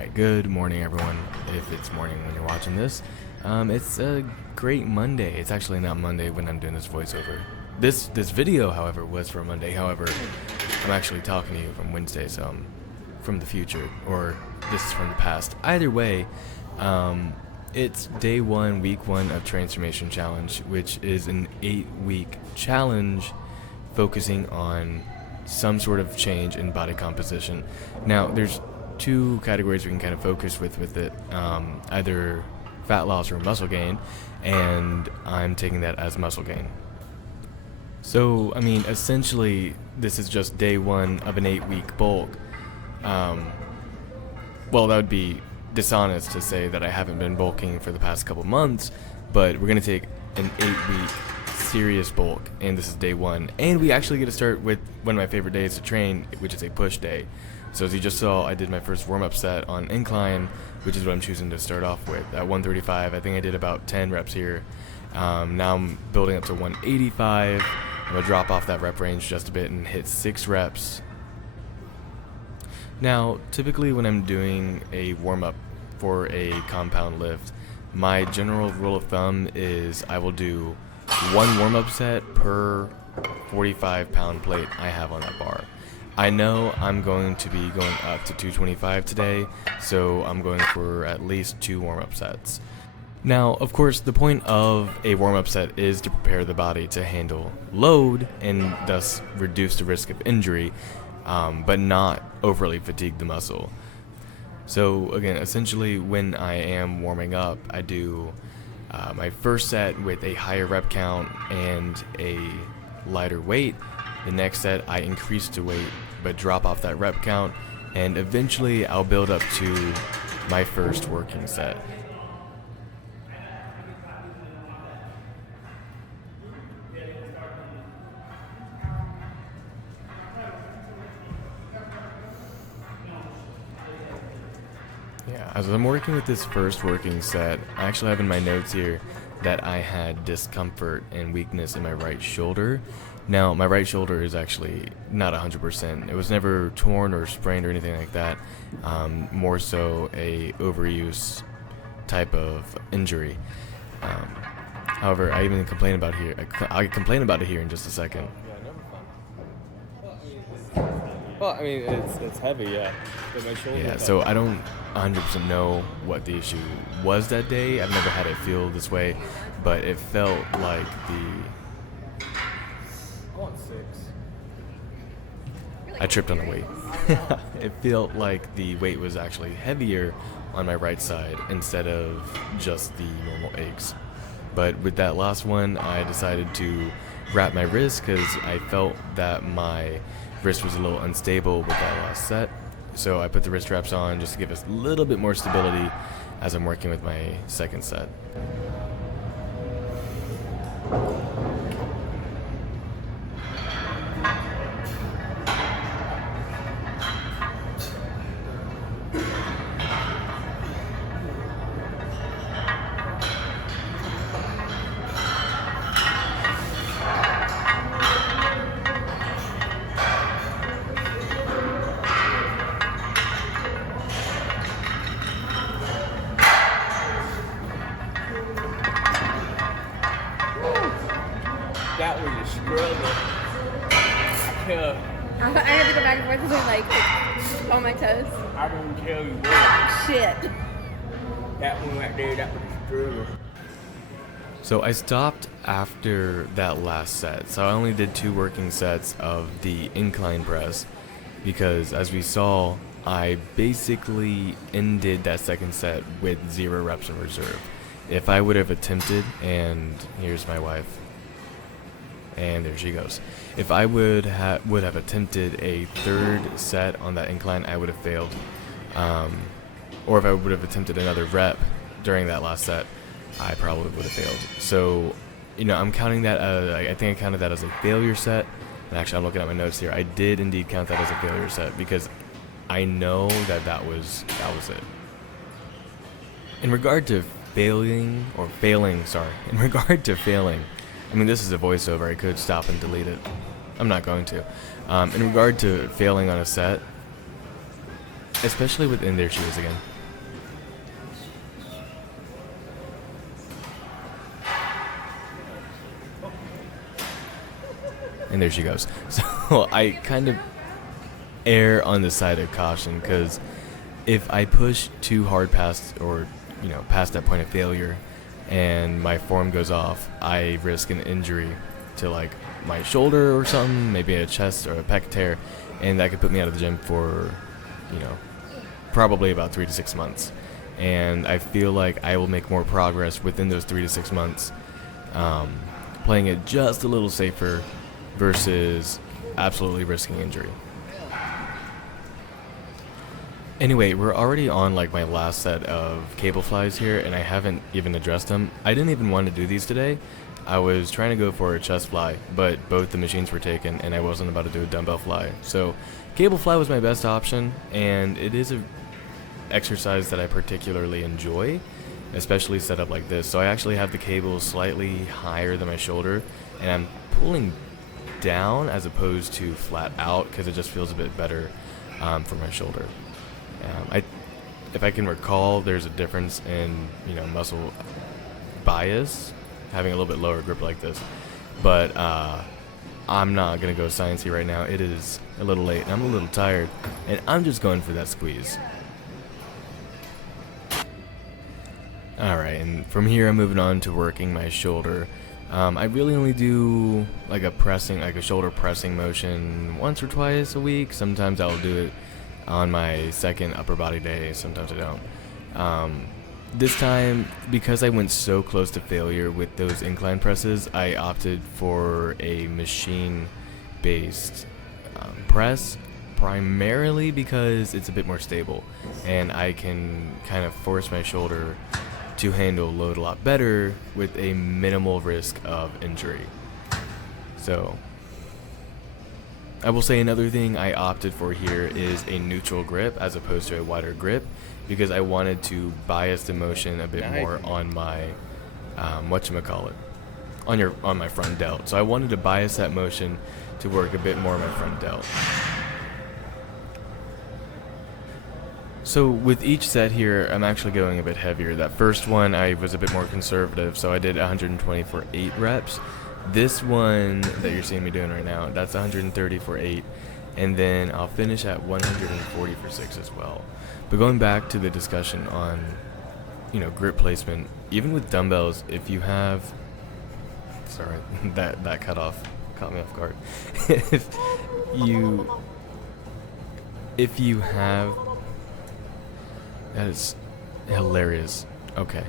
Alright, good morning everyone, if it's morning when you're watching this. It's a great Monday. It's actually not Monday when I'm doing this voiceover. This video, however, was for Monday. However, I'm actually talking to you from Wednesday, so I'm from the future, or this is from the past. Either way, it's day one, week one of Transformation Challenge, which is an 8-week challenge focusing on some sort of change in body composition. Now, there's two categories we can kind of focus with it, either fat loss or muscle gain, and I'm taking that as muscle gain. So, I mean, essentially, this is just day one of an 8-week bulk. Well, that would be dishonest to say that I haven't been bulking for the past couple months, but we're going to take an 8-week serious bulk, and this is day one. And we actually get to start with one of my favorite days to train, which is a push day. So as you just saw, I did my first warm-up set on incline, which is what I'm choosing to start off with. At 135, I think I did about 10 reps here. Now I'm building up to 185. I'm going to drop off that rep range just a bit and hit 6 reps. Now, typically when I'm doing a warm-up for a compound lift, my general rule of thumb is I will do one warm-up set per 45-pound plate I have on that bar. I know I'm going to be going up to 225 today, so I'm going for at least 2 warm-up sets. Now, of course, the point of a warm-up set is to prepare the body to handle load and thus reduce the risk of injury, but not overly fatigue the muscle. So again, essentially when I am warming up, I do my first set with a higher rep count and a lighter weight. The next set I increase the weight but drop off that rep count, and eventually I'll build up to my first working set. Yeah, as I'm working with this first working set, I actually have in my notes here that I had discomfort and weakness in my right shoulder. Now, my right shoulder is actually not 100%. It was never torn or sprained or anything like that. More so a overuse type of injury. However, I even complain about here. I'll complain about it here in just a second. Well, I mean, it's heavy, yeah. But my shoulder. Yeah, so I don't 100% know what the issue was that day. I've never had it feel this way, but it felt like I tripped on the weight. It felt like the weight was actually heavier on my right side instead of just the normal aches. But with that last one, I decided to wrap my wrist because I felt that my wrist was a little unstable with that last set. So I put the wrist wraps on just to give us a little bit more stability as I'm working with my second set. That was a struggle. I had to go back and forth because I'm like on my toes. I don't tell you what. Shit. That one right there, that was a struggle. So I stopped after that last set. So I only did 2 working sets of the incline press because, as we saw, I basically ended that second set with 0 reps in reserve. If I would have attempted, and here's my wife, and there she goes. If I would have attempted a third set on that incline, I would have failed. Or if I would have attempted another rep during that last set, I probably would have failed. So, I'm counting that. I think I counted that as a failure set. And actually, I'm looking at my notes here. I did indeed count that as a failure set because I know that was it. In regard to failing, in regard to failing, I mean, this is a voiceover. I could stop and delete it. I'm not going to. In regard to failing on a set, especially with, and there she is again. And there she goes. So I kind of err on the side of caution, because if I push too hard past, or past that point of failure, and my form goes off, I risk an injury to like my shoulder or something, maybe a chest or a pec tear, and that could put me out of the gym for probably about 3 to 6 months. And I feel like I will make more progress within those 3 to 6 months, playing it just a little safer versus absolutely risking injury. Anyway, we're already on like my last set of cable flies here, and I haven't even addressed them. I didn't even want to do these today. I was trying to go for a chest fly, but both the machines were taken and I wasn't about to do a dumbbell fly. So cable fly was my best option, and it is a exercise that I particularly enjoy, especially set up like this. So I actually have the cable slightly higher than my shoulder, and I'm pulling down as opposed to flat out, because it just feels a bit better for my shoulder. If I can recall, there's a difference in muscle bias having a little bit lower grip like this, but I'm not gonna go sciencey right now. It is a little late and I'm a little tired, and I'm just going for that squeeze. Alright, and from here I'm moving on to working my shoulder. I really only do like a shoulder pressing motion once or twice a week. Sometimes I'll do it on my second upper body day, sometimes I don't. This time, because I went so close to failure with those incline presses, I opted for a machine-based press, primarily because it's a bit more stable, and I can kind of force my shoulder to handle load a lot better with a minimal risk of injury. So I will say another thing I opted for here is a neutral grip as opposed to a wider grip, because I wanted to bias the motion a bit more on my on my front delt. So I wanted to bias that motion to work a bit more on my front delt. So with each set here, I'm actually going a bit heavier. That first one I was a bit more conservative, so I did 120 for 8 reps. This one that you're seeing me doing right now, that's 130 for 8, and then I'll finish at 140 for 6 as well. But going back to the discussion on, grip placement, even with dumbbells, if you have, sorry, that caught me off guard. if you have, that is hilarious. Okay.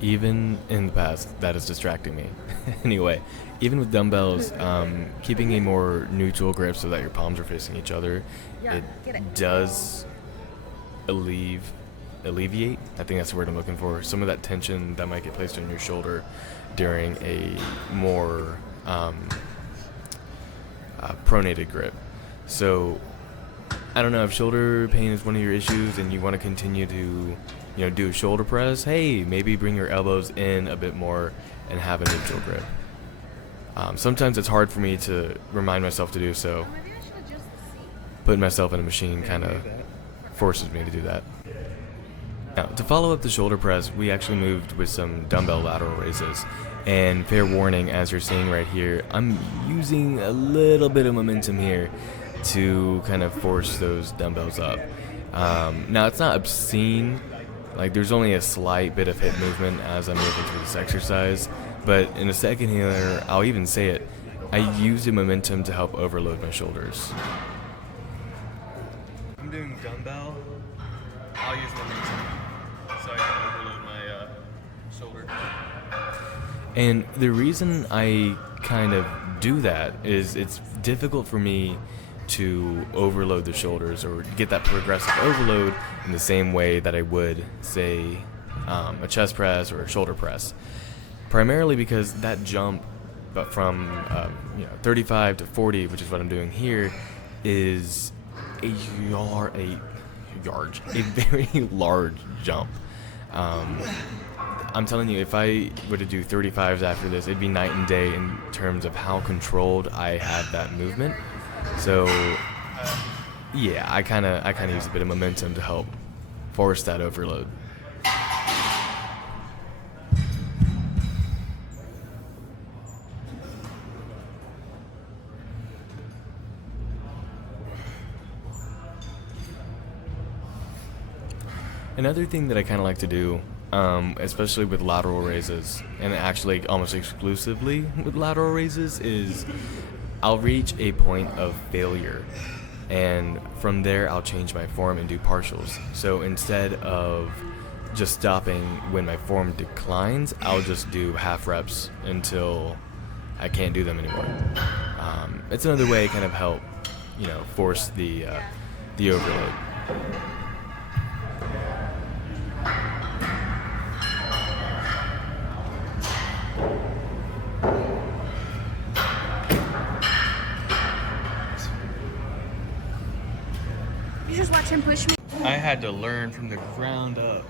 Even in the past, that is distracting me. Anyway, even with dumbbells, keeping a more neutral grip so that your palms are facing each other, it does alleviate, I think that's the word I'm looking for, some of that tension that might get placed on your shoulder during a more pronated grip. So I don't know, if shoulder pain is one of your issues and you want to continue to do a shoulder press, hey, maybe bring your elbows in a bit more and have a neutral grip. Sometimes it's hard for me to remind myself to do so. Putting myself in a machine kind of forces me to do that. Now, to follow up the shoulder press, we actually moved with some dumbbell lateral raises. And fair warning, as you're seeing right here, I'm using a little bit of momentum here to kind of force those dumbbells up. Now, it's not obscene. Like, there's only a slight bit of hip movement as I'm moving through this exercise, but in a second here, I'll even say it, I use the momentum to help overload my shoulders. I'm doing dumbbell, I'll use momentum so I can overload my shoulder. And the reason I kind of do that is it's difficult for me to overload the shoulders or get that progressive overload in the same way that I would, say, a chest press or a shoulder press. Primarily because that jump, but from 35 to 40, which is what I'm doing here, is a very large jump. I'm telling you, if I were to do 35s after this, it'd be night and day in terms of how controlled I had that movement. So yeah, I kind of use a bit of momentum to help force that overload. Another thing that I kind of like to do, especially with lateral raises, and actually almost exclusively with lateral raises, is I'll reach a point of failure, and from there I'll change my form and do partials. So instead of just stopping when my form declines, I'll just do half reps until I can't do them anymore. It's another way to kind of help, force the overload. You just watch him push me. I had to learn from the ground up.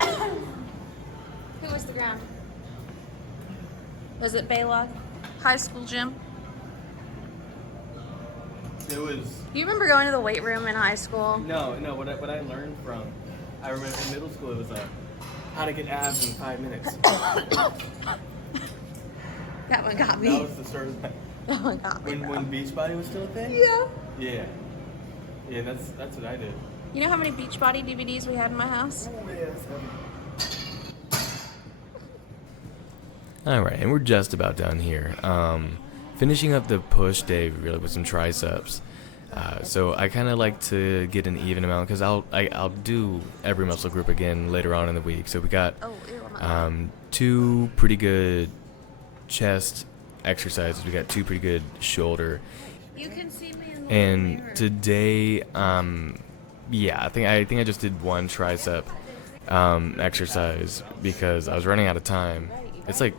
Who was the ground? Was it Baylog High School gym? It was. You remember going to the weight room in high school? No. What I learned from, I remember in middle school it was how to get abs in 5 minutes. That one got me. That was the start of that. That one got me. When Beachbody was still a thing. Yeah. Yeah. Yeah, that's what I did. You know how many Beachbody DVDs we had in my house? Oh yeah, that's heavy. Alright, and we're just about done here. Finishing up the push day really with some triceps. So I kind of like to get an even amount because I'll do every muscle group again later on in the week. So we got two pretty good chest exercises. We got two pretty good shoulder. You can see me in the And mirror. today, I think I just did one tricep exercise because I was running out of time. It's like,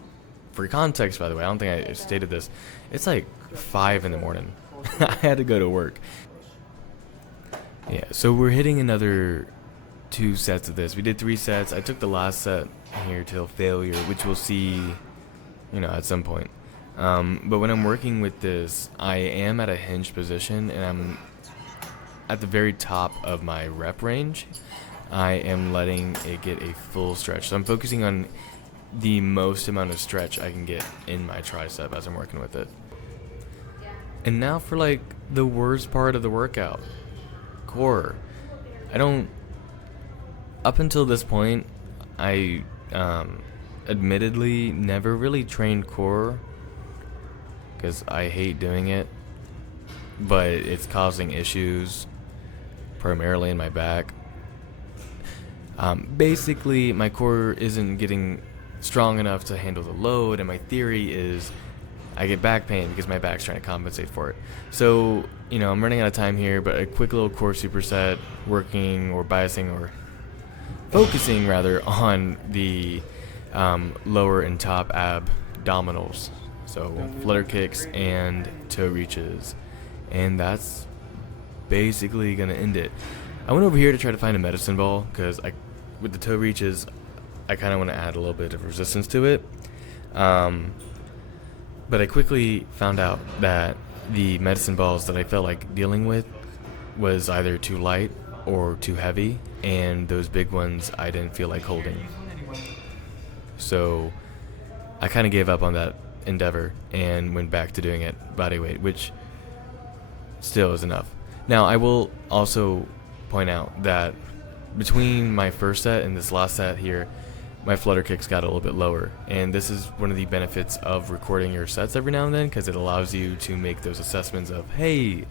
for context, by the way, I don't think I stated this. It's like 5 in the morning. I had to go to work. Yeah, so we're hitting another 2 sets of this. We did 3 sets. I took the last set here till failure, which we'll see, at some point. But when I'm working with this, I am at a hinge position and I'm at the very top of my rep range. I am letting it get a full stretch. So I'm focusing on the most amount of stretch I can get in my tricep as I'm working with it. And now for like the worst part of the workout, core. Up until this point, I admittedly never really trained core because I hate doing it, but it's causing issues primarily in my back. Basically, my core isn't getting strong enough to handle the load, and my theory is I get back pain because my back's trying to compensate for it. So, I'm running out of time here, but a quick little core superset, working or biasing or focusing rather on the lower and top abdominals. So flutter kicks and toe reaches. And that's basically going to end it. I went over here to try to find a medicine ball because with the toe reaches, I kind of want to add a little bit of resistance to it. But I quickly found out that the medicine balls that I felt like dealing with was either too light or too heavy, and those big ones I didn't feel like holding. So I kind of gave up on that endeavor and went back to doing it body weight, which still is enough. Now I will also point out that between my first set and this last set here, my flutter kicks got a little bit lower, and this is one of the benefits of recording your sets every now and then because it allows you to make those assessments of, hey,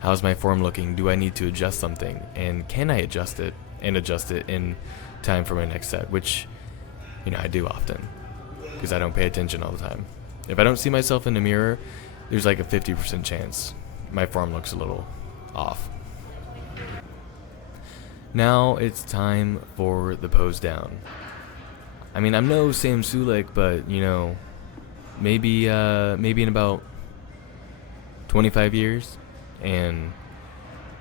how's my form looking? Do I need to adjust something? And can I adjust it and adjust it in time for my next set, which, I do often because I don't pay attention all the time. If I don't see myself in the mirror, there's like a 50% chance my form looks a little off. Now it's time for the pose down. I mean, I'm no Sam Sulek, but, maybe in about 25 years and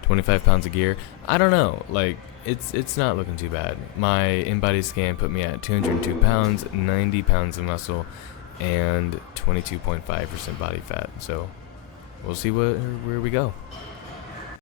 25 pounds of gear. I don't know. Like, it's not looking too bad. My in-body scan put me at 202 pounds, 90 pounds of muscle, and 22.5% body fat. So, we'll see where we go.